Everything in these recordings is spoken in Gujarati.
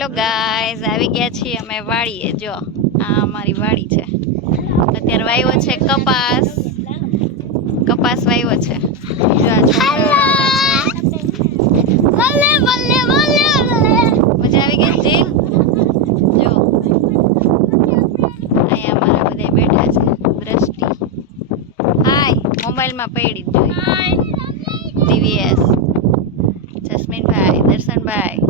હેલો ગાઈઝ આવી ગયા છીએ અમે વાડીએ. જો આ અમારી વાડી છે. અત્યારે વાવ્યો છે કપાસ. કપાસ વાવ્યો છે. મજા આવી ગઈ જી જો. અહીંયા અમારા બધા બેઠા છે. દ્રષ્ટિ. હાય મોબાઈલમાં પડી જ જોઈ. ટીવીએસ. જસ્મીનભાઈ દર્શનભાઈ.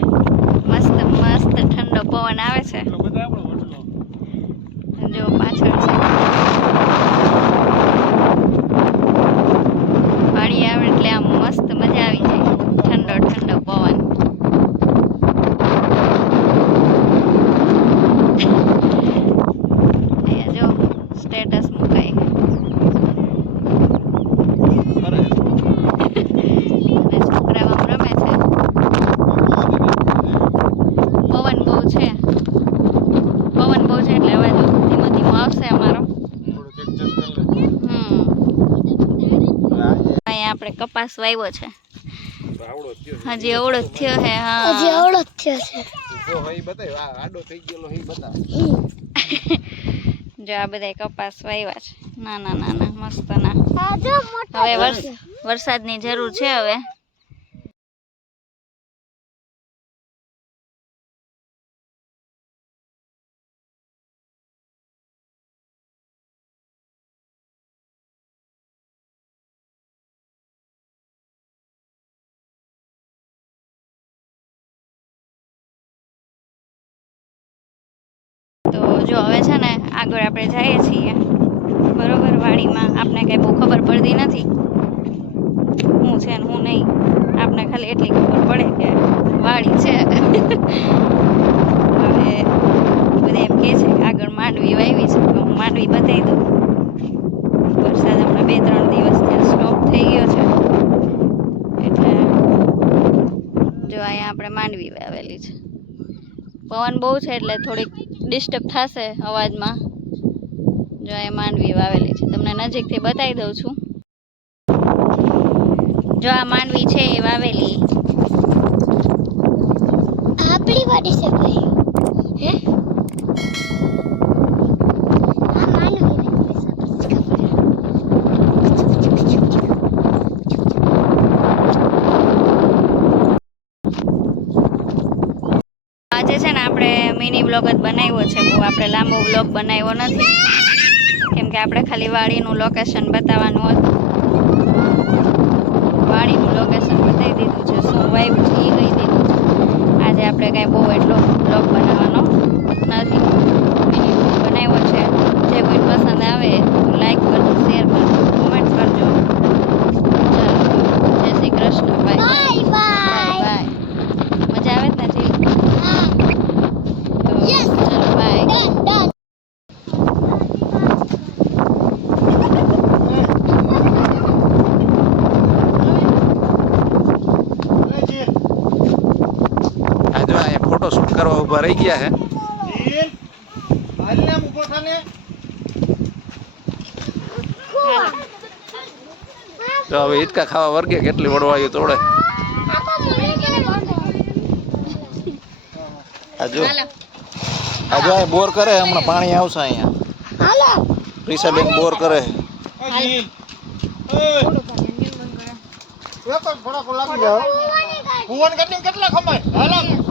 કપાસ વાવ્યો છે. હજી અવળો થયો છે હા. હજી અવળો થયો છે. જો આ બધા. કપાસ વાવ્યા છે. ના ના ના ના મસ્ત ના. હવે વરસાદની જરૂર છે હવે. જો હવે છે ને આગળ આપણે જઈએ છીએ. બરોબર વાડીમાં. આપને કંઈ બહુ ખબર પડતી નથી. હું છે ને, હું નહીં. આપને ખાલી એટલી ખબર પડે કે વાડી છે. હવે બધા એમ કહે છે કે આગળ માંડવી વાવી છે, તો હું માંડવી બતાવી દઉં. વરસાદ હમણાં બે, ત્રણ દિવસથી સ્ટોપ થઈ ગયો છે. એટલે જો અહીંયા આપણે માંડવી વાવેલી છે. પવન બહુ છે એટલે થોડીક ડિસ્ટર્બ થશે અવાજમાં. જો એ માંડવી વાવેલી છે. તમને નજીકથી બતાવી દઉં છું. જો આ માંડવી છે એ વાવેલી. આપણી વાડી છે ભાઈ. હે? આજે છે ને આપણે મિની બ્લોગ જ બનાવ્યો છે. બહુ આપણે લાંબો બ્લોગ બનાવ્યો નથી. કેમ કે આપણે ખાલી વાડીનું લોકેશન બતાવવાનું હતું. વાડીનું લોકેશન બતાવી દીધું છે. શું વાવ્યું છે એ કહી દીધું છે. આજે આપણે કાંઈ બહુ એટલો બ્લોગ બનાવવાનો નથી. મિની બ્લોગ બનાવ્યો છે. જે કોઈ પસંદ આવે લાઈક કરજો શેર કરજો કોમેન્ટ કરજો. ચાલો, જય શ્રી કૃષ્ણ બાય બાય મજા આવે જ ને જી હા તો Yes. ચલો બાય ડન ડન આ જો અહીંયા ફોટો શૂટ કરવા ઊભા રહી ગયા છે તો હવે હિચકા ખાવા વર્ગે કેટલી વડવાયું તોડે. આ જો. આ બોર કરે હમણાં પાણી આવશે અહીંયા. હાલો રીસાબેન બોર કરે કેટલા ખમાય?